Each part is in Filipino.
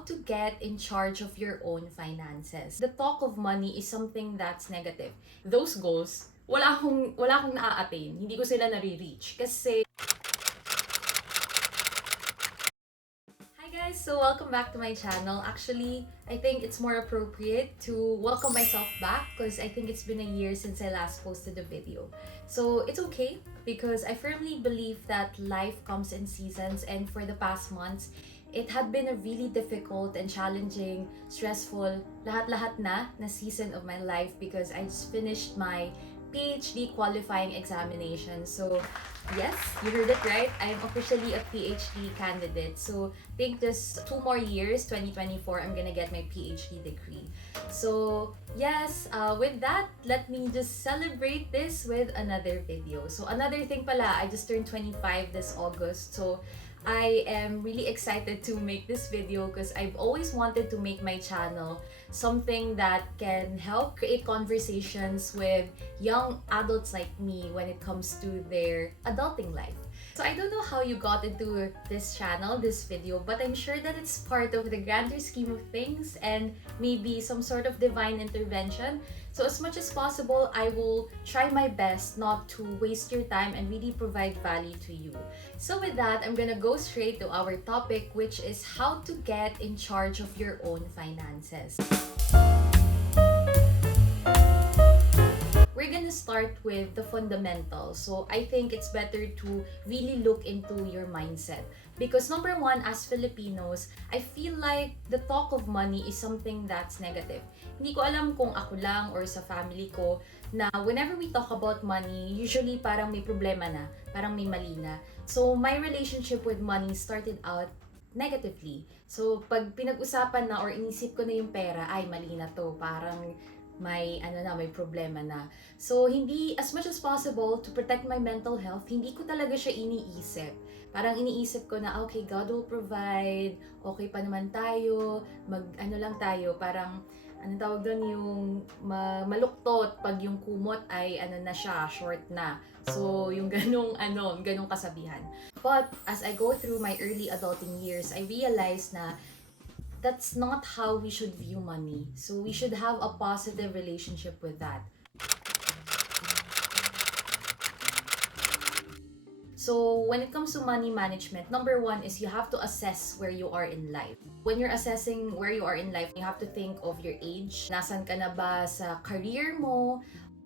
how to get in charge of your own finances. The talk of money is something that's negative. Those goals, wala akong naa-attain. Hindi ko sila nare-reach. Kasi Hi guys! So welcome back to my channel. Actually, I think it's more appropriate to welcome myself back because I think it's been a year since I last posted a video. So it's okay because I firmly believe that life comes in seasons, and for the past months, it had been a really difficult and challenging, stressful, lahat-lahat na season of my life because I just finished my PhD qualifying examination. So yes, you heard it right. I'm officially a PhD candidate. So I think just 2 more years, 2024, I'm gonna get my PhD degree. So yes, with that, let me just celebrate this with another video. So another thing pala, I just turned 25 this August. So I am really excited to make this video because I've always wanted to make my channel something that can help create conversations with young adults like me when it comes to their adulting life. So I don't know how you got into this channel, this video, but I'm sure that it's part of the grander scheme of things and maybe some sort of divine intervention. So as much as possible, I will try my best not to waste your time and really provide value to you. So with that, I'm gonna go straight to our topic, which is how to get in charge of your own finances. We're gonna start with the fundamentals. So I think it's better to really look into your mindset. Because number one, as Filipinos, I feel like the talk of money is something that's negative. Hindi ko alam kung ako lang or sa family ko na whenever we talk about money, usually parang may problema na, parang may mali na. So my relationship with money started out negatively. So pag pinag-usapan na or inisip ko na yung pera, ay mali na to, parang may problema na. So hindi, as much as possible to protect my mental health, hindi ko talaga siya iniisip. Parang iniisip ko na okay, God will provide, okay pa naman tayo, lang tayo, parang tawag doon, yung maluktot pag yung kumot ay na siya, short na. So yung ganong kasabihan. But as I go through my early adulting years, I realized na that's not how we should view money. So we should have a positive relationship with that. So when it comes to money management, number one is you have to assess where you are in life. When you're assessing where you are in life, you have to think of your age. Nasaan ka na ba sa career mo?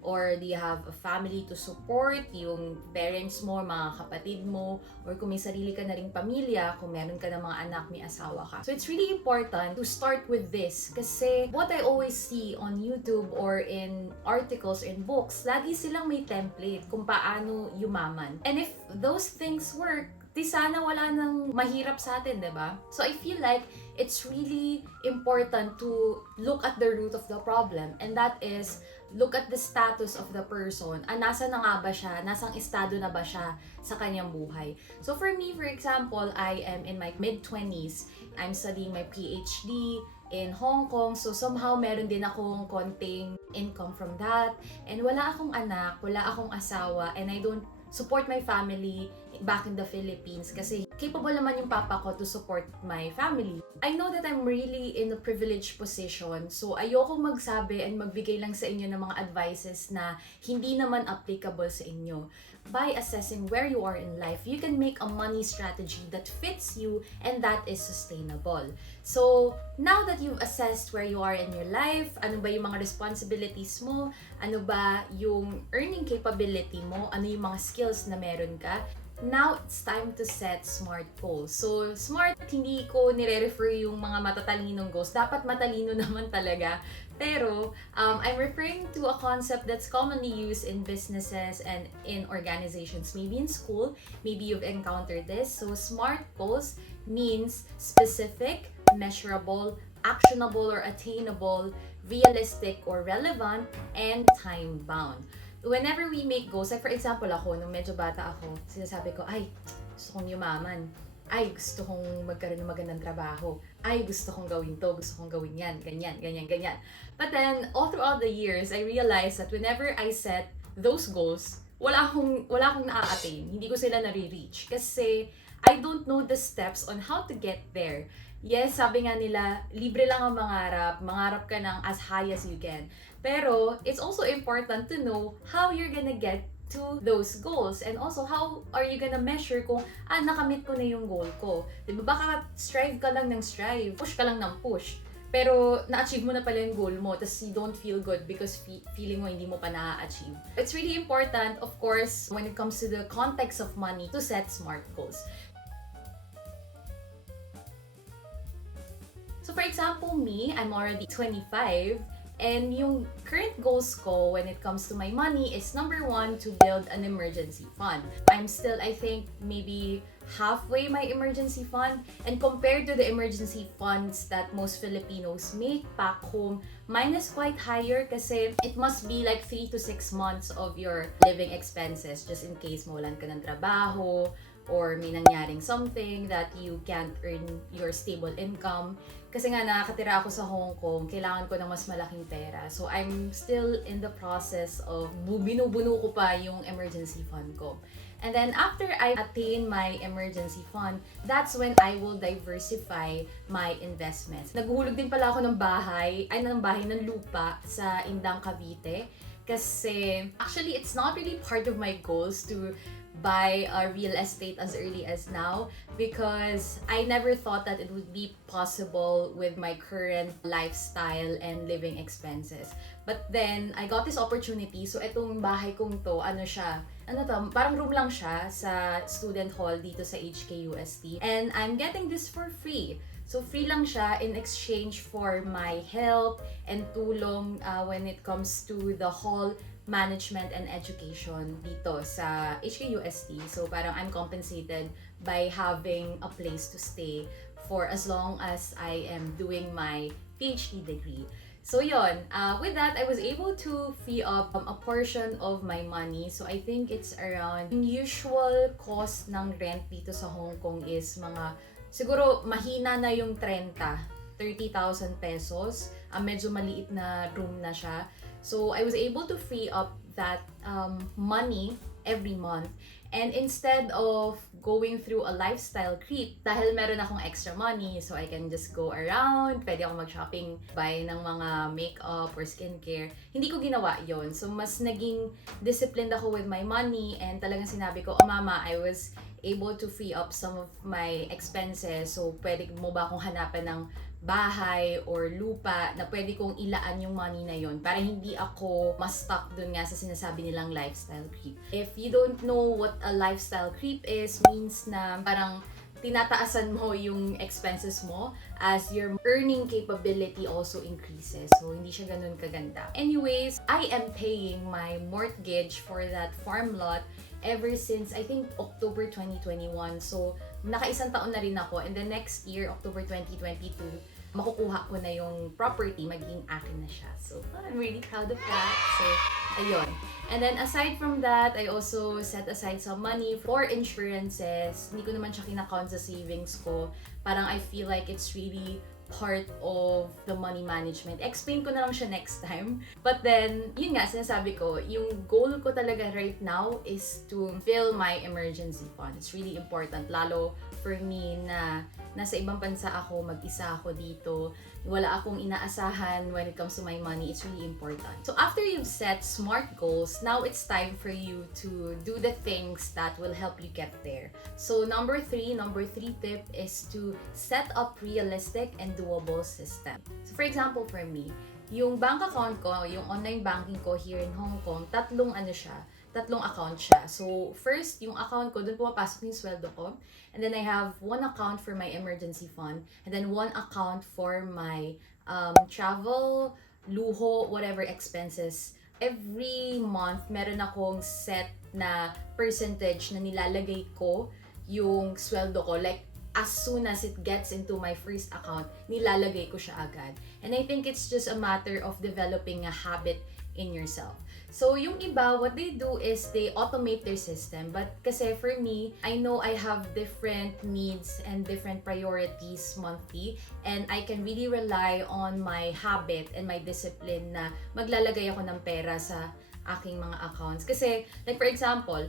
Or do you have a family to support, yung parents mo, mga kapatid mo, or kung may sarili ka na ring pamilya, kung meron ka na mga anak, may asawa ka. So it's really important to start with this kasi what I always see on YouTube or in articles, in books, lagi silang may template kung paano yumaman. And if those things work, di sana wala nang mahirap sa atin, diba? So I feel like it's really important to look at the root of the problem, and that is look at the status of the person. Nasa na nga ba siya? Nasang estado na ba siya sa kanyang buhay? So for me, for example, I am in my mid-20s. I'm studying my PhD in Hong Kong. So somehow meron din akong konting income from that. And wala akong anak, wala akong asawa, and I don't support my family back in the Philippines kasi capable naman yung papa ko to support my family. I know that I'm really in a privileged position, so ayoko magsabi and magbigay lang sa inyo ng mga advices na hindi naman applicable sa inyo. By assessing where you are in life, you can make a money strategy that fits you and that is sustainable. So, now that you've assessed where you are in your life, ano ba yung mga responsibilities mo, ano ba yung earning capability mo, ano yung mga skills na meron ka, now it's time to set SMART goals. So, SMART, hindi ko nire-refer yung mga matatalinong goals. Dapat matalino naman talaga. Pero, I'm referring to a concept that's commonly used in businesses and in organizations. Maybe in school, maybe you've encountered this. So, SMART goals means specific, measurable, actionable or attainable, realistic or relevant, and time-bound. Whenever we make goals, like for example ako, nung medyo bata ako, sinasabi ko, ay, gusto kong yumaman. Ay, gusto kong magkaroon ng magandang trabaho. Ay, gusto kong gawin to, gusto kong gawin yan, ganyan, ganyan, ganyan. But then, all throughout the years, I realized that whenever I set those goals, wala akong naa-attain. Hindi ko sila nare-reach. Kasi, I don't know the steps on how to get there. Yes, sabi nga nila, libre lang ang mangarap. Mangarap ka ng as high as you can. Pero, it's also important to know how you're gonna get to those goals. And also, how are you gonna measure kung, nakamit ko na yung goal ko. Diba? Baka strive ka lang ng strive, push ka lang ng push. Pero, na-achieve mo na pala yung goal mo, tapos you don't feel good because feeling mo hindi mo pa na-achieve. It's really important, of course, when it comes to the context of money, to set smart goals. So for example, me, I'm already 25, and yung current goals ko when it comes to my money is number one, to build an emergency fund. I'm still, I think, maybe halfway my emergency fund, and compared to the emergency funds that most Filipinos make back home, mine is quite higher kasi it must be like 3 to 6 months of your living expenses just in case mawalan ka ng trabaho or may nangyaring something that you can't earn your stable income. Kasi nga nakakatira ako sa Hong Kong, kailangan ko ng mas malaking pera. So I'm still in the process of binubuno ko pa yung emergency fund ko. And then after I attain my emergency fund, that's when I will diversify my investments. Naghuhulog din pala ako ng bahay ng lupa sa Indang, Cavite. Kasi actually it's not really part of my goals to buy real estate as early as now because I never thought that it would be possible with my current lifestyle and living expenses. But then, I got this opportunity. So, itong bahay kong to, parang room lang siya sa student hall dito sa HKUST. And I'm getting this for free. So, free lang siya in exchange for my help and tulong when it comes to the hall management and education dito sa HKUST. So parang I'm compensated by having a place to stay for as long as I am doing my PhD degree. So yon, with that, I was able to free up a portion of my money. So I think it's around, yung usual cost ng rent dito sa Hong Kong is mga, siguro mahina na yung 30,000 pesos. Medyo maliit na room na siya. So I was able to free up that money every month. And instead of going through a lifestyle creep, dahil meron akong extra money, so I can just go around, pwede ako mag-shopping, buy ng mga makeup or skincare, hindi ko ginawa yon. So mas naging disciplined ako with my money, and talagang sinabi ko, mama, I was able to free up some of my expenses. So pwede mo ba akong hanapan ng bahay or lupa na pwede kong ilaan yung money na yon para hindi ako ma-stuck dun nga sa sinasabi nilang lifestyle creep. If you don't know what a lifestyle creep is, means na parang tinataasan mo yung expenses mo as your earning capability also increases. So, hindi siya ganun kaganda. Anyways, I am paying my mortgage for that farm lot ever since, I think, October 2021. So, naka-isang taon na rin ako. And the next year, October 2022, makukuha ko na yung property, magiging akin na siya. So, I'm really proud of that. So, ayun. And then, aside from that, I also set aside some money for insurances. Hindi ko naman siya kinakount sa savings ko. Parang I feel like it's really part of the money management. Explain ko na lang siya next time. But then, yun nga, sinasabi ko, yung goal ko talaga right now is to fill my emergency fund. It's really important, lalo for me na nasa ibang bansa ako, mag-isa ako dito, wala akong inaasahan when it comes to my money. It's really important. So after you've set smart goals, now it's time for you to do the things that will help you get there. So number three tip is to set up realistic and doable system. So for example, for me, yung bank account ko, yung online banking ko here in Hong Kong, tatlong account siya. So, first, yung account ko, dun pumapasok yung sweldo ko. And then I have one account for my emergency fund. And then one account for my travel, luho, whatever expenses. Every month, meron akong set na percentage na nilalagay ko yung sweldo ko. Like, as soon as it gets into my first account, nilalagay ko siya agad. And I think it's just a matter of developing a habit in yourself. So, yung iba, what they do is they automate their system. But kasi for me, I know I have different needs and different priorities monthly. And I can really rely on my habit and my discipline na maglalagay ako ng pera sa aking mga accounts. Kasi, like for example,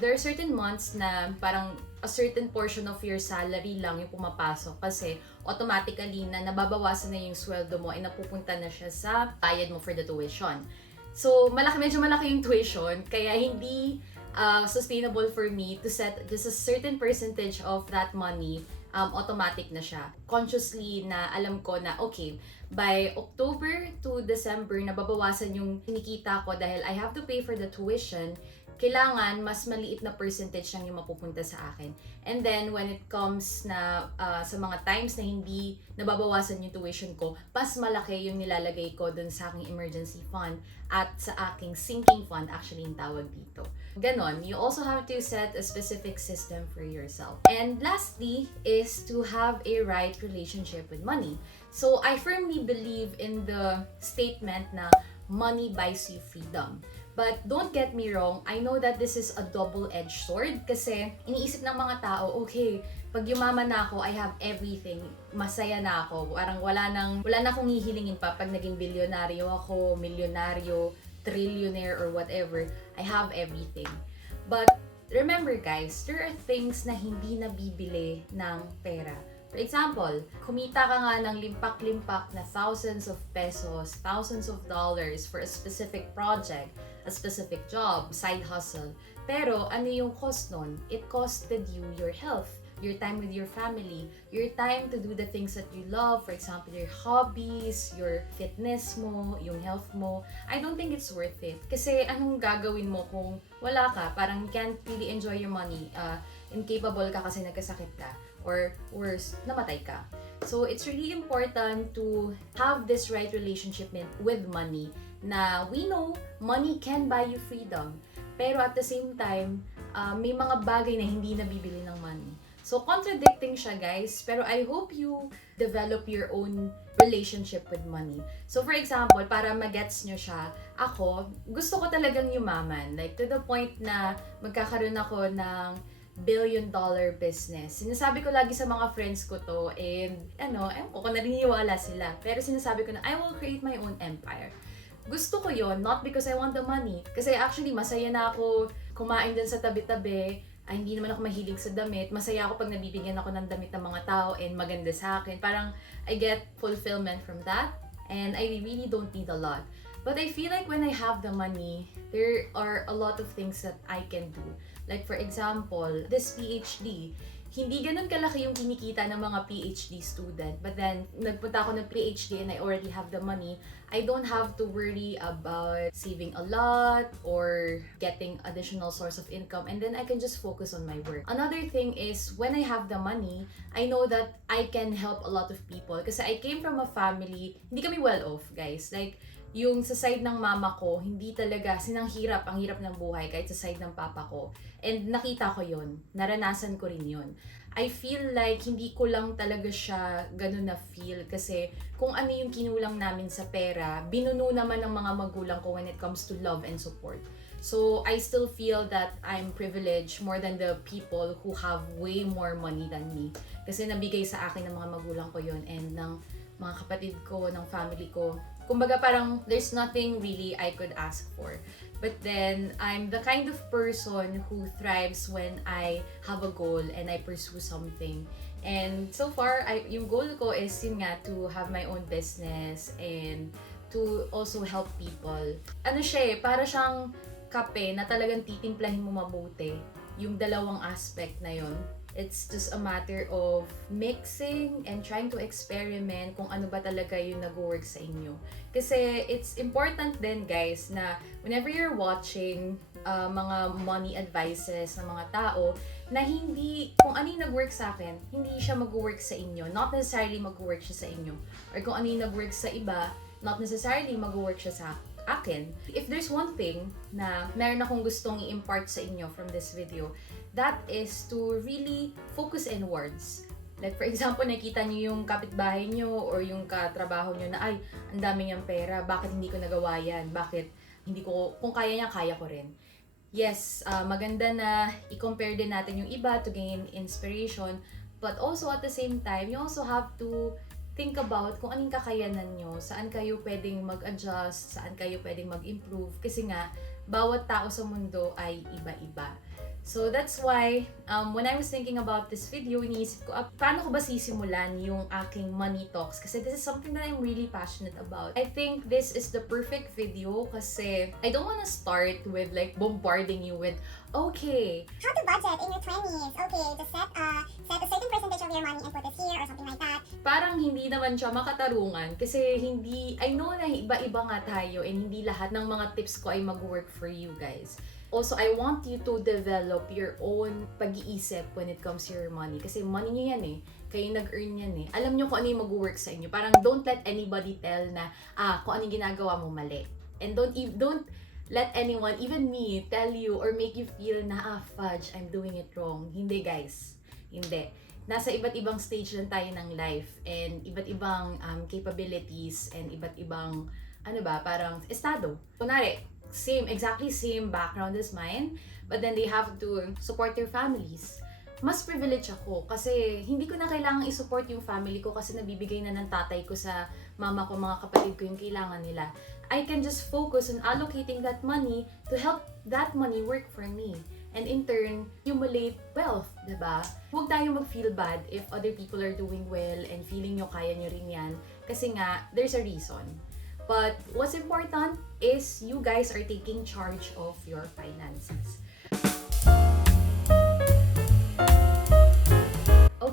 there are certain months na parang a certain portion of your salary lang yung pumapasok kasi automatically na nababawasan na yung sweldo mo ay napupunta na siya sa bayad mo for the tuition. So, medyo malaki yung tuition, kaya hindi sustainable for me to set just a certain percentage of that money, automatic na siya. Consciously na alam ko na, okay, by October to December, nababawasan yung kinikita ko dahil I have to pay for the tuition, kailangan mas maliit na percentage lang yung mapupunta sa akin. And then, when it comes na sa mga times na hindi nababawasan yung tuition ko, mas malaki yung nilalagay ko dun sa aking emergency fund at sa aking sinking fund, actually yung tawag dito. Ganon, you also have to set a specific system for yourself. And lastly is to have a right relationship with money. So, I firmly believe in the statement na money buys you freedom. But don't get me wrong, I know that this is a double-edged sword kasi iniisip ng mga tao, okay, pag yumaman na ako, I have everything, masaya na ako, parang wala na akong hihilingin pa pag naging bilyonaryo ako, milyonaryo, trillionaire or whatever, I have everything. But remember guys, there are things na hindi nabibili ng pera. For example, kumita ka nga ng limpak-limpak na thousands of pesos, thousands of dollars for a specific project, a specific job, side hustle. Pero ano yung cost nun? It costed you your health, your time with your family, your time to do the things that you love, for example, your hobbies, your fitness mo, yung health mo. I don't think it's worth it. Kasi anong gagawin mo kung wala ka? Parang you can't really enjoy your money. Incapable ka kasi nagkasakit ka. Or worse, namatay ka. So, it's really important to have this right relationship with money na we know money can buy you freedom. Pero at the same time, may mga bagay na hindi nabibili ng money. So, contradicting siya guys, pero I hope you develop your own relationship with money. So, for example, para magets nyo siya, ako, gusto ko talagang yumaman. Like, to the point na magkakaroon ako ng billion-dollar business. Sinasabi ko lagi sa mga friends ko to and ewan ko kung naniniwala sila. Pero sinasabi ko na, I will create my own empire. Gusto ko yon not because I want the money. Kasi actually, masaya na ako kumain din sa tabi-tabi. Ay, hindi naman ako mahilig sa damit. Masaya ako pag nabibigyan ako ng damit ng mga tao and maganda sa akin. Parang I get fulfillment from that. And I really don't need a lot. But I feel like when I have the money, there are a lot of things that I can do. Like for example, this PhD, hindi ganun kalaki yung kinikita ng mga PhD student. But then, nagpunta ako ng PhD and I already have the money. I don't have to worry about saving a lot or getting additional source of income. And then I can just focus on my work. Another thing is, when I have the money, I know that I can help a lot of people. Kasi I came from a family, hindi kami well off, guys. Like, yung sa side ng mama ko, hindi talaga, ang hirap ng buhay kahit sa side ng papa ko. And nakita ko yun, naranasan ko rin yun. I feel like hindi ko lang talaga siya ganun na feel kasi kung ano yung kinulang namin sa pera, binuno naman ng mga magulang ko when it comes to love and support. So, I still feel that I'm privileged more than the people who have way more money than me. Kasi nabigay sa akin ng mga magulang ko yun and ng mga kapatid ko, ng family ko. Kumbaga parang there's nothing really I could ask for. But then, I'm the kind of person who thrives when I have a goal and I pursue something. And so far, yung goal ko is yun nga, to have my own business and to also help people. Ano siya para siyang kape na talagang titimplahin mo mabuti. Yung dalawang aspect na yun. It's just a matter of mixing and trying to experiment kung ano ba talaga yung nag-work sa inyo. Kasi it's important din guys na whenever you're watching mga money advices ng mga tao, na hindi, kung ano yung nag-work sa akin, hindi siya mag-work sa inyo. Not necessarily mag-work siya sa inyo. Or kung ano yung nag-work sa iba, not necessarily mag-work siya sa akin. If there's one thing na meron akong gustong i-impart sa inyo from this video, that is to really focus inwards. Like for example, nakita niyo yung kapitbahay niyo or yung katrabaho niyo na ay, ang dami niyang pera, bakit hindi ko nagawa yan? Bakit hindi ko, kung kaya niya, kaya ko rin. Yes, maganda na i-compare din natin yung iba to gain inspiration, but also at the same time, you also have to think about kung anong kakayanan nyo, saan kayo pwedeng mag-adjust, saan kayo pwedeng mag-improve. Kasi nga, bawat tao sa mundo ay iba-iba. So that's why, when I was thinking about this video, iniisip ko, paano ko ba sisimulan yung aking money talks? Kasi this is something that I'm really passionate about. I think this is the perfect video kasi I don't wanna start with like bombarding you with, okay, how to budget in your 20s. Okay, just set a certain percentage of your money and put it here or something like that. Parang hindi naman siya makatarungan kasi I know na iba-iba nga tayo and hindi lahat ng mga tips ko ay mag-work for you guys. Also, I want you to develop your own pag-iisip when it comes to your money. Kasi money nyo yan eh. Kayo nag-earn yan eh. Alam nyo kung ano yung mag-work sa inyo. Parang don't let anybody tell na, kung ano yung ginagawa mo mali. And don't let anyone, even me, tell you or make you feel na, fudge, I'm doing it wrong. Hindi guys. Hindi. Nasa iba't ibang stage lang tayo ng life and iba't ibang capabilities and iba't ibang, parang estado. Kunwari, exactly same background as mine, but then they have to support their families. Mas privileged ako kasi hindi ko na kailangang i-support yung family ko kasi nabibigay na ng tatay ko sa mama ko, mga kapatid ko yung kailangan nila. I can just focus on allocating that money to help that money work for me. And in turn, accumulate wealth, diba? Huwag tayo mag-feel bad if other people are doing well and feeling nyo kaya nyo rin yan. Kasi nga, there's a reason. But what's important is you guys are taking charge of your finances.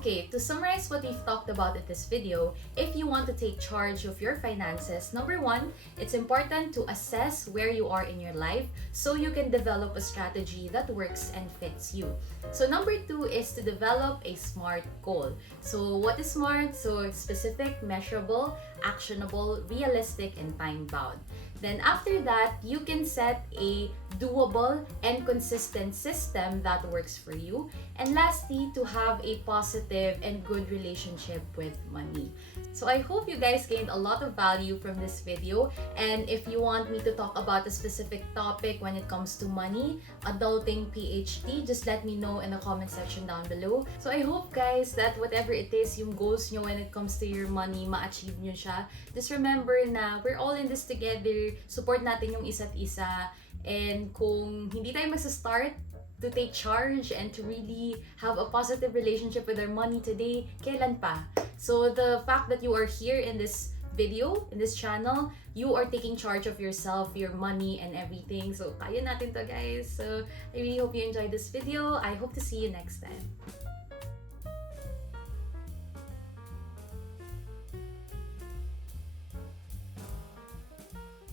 Okay, to summarize what we've talked about in this video, if you want to take charge of your finances, number one, it's important to assess where you are in your life so you can develop a strategy that works and fits you. So number two is to develop a SMART goal. So what is SMART? So specific, measurable, actionable, realistic, and time-bound. Then after that, you can set a doable and consistent system that works for you. And lastly, to have a positive and good relationship with money. So I hope you guys gained a lot of value from this video. And if you want me to talk about a specific topic when it comes to money, adulting, PhD, just let me know in the comment section down below. So I hope guys that whatever it is, yung goals nyo when it comes to your money, ma-achieve nyo siya. Just remember na we're all in this together. Support natin yung isa't isa. And kung hindi tayo magsa-start to take charge and to really have a positive relationship with our money today, kailan pa? So the fact that you are here in this video, in this channel, you are taking charge of yourself, your money, and everything. So kaya natin to guys. So I really hope you enjoyed this video. I hope to see you next time.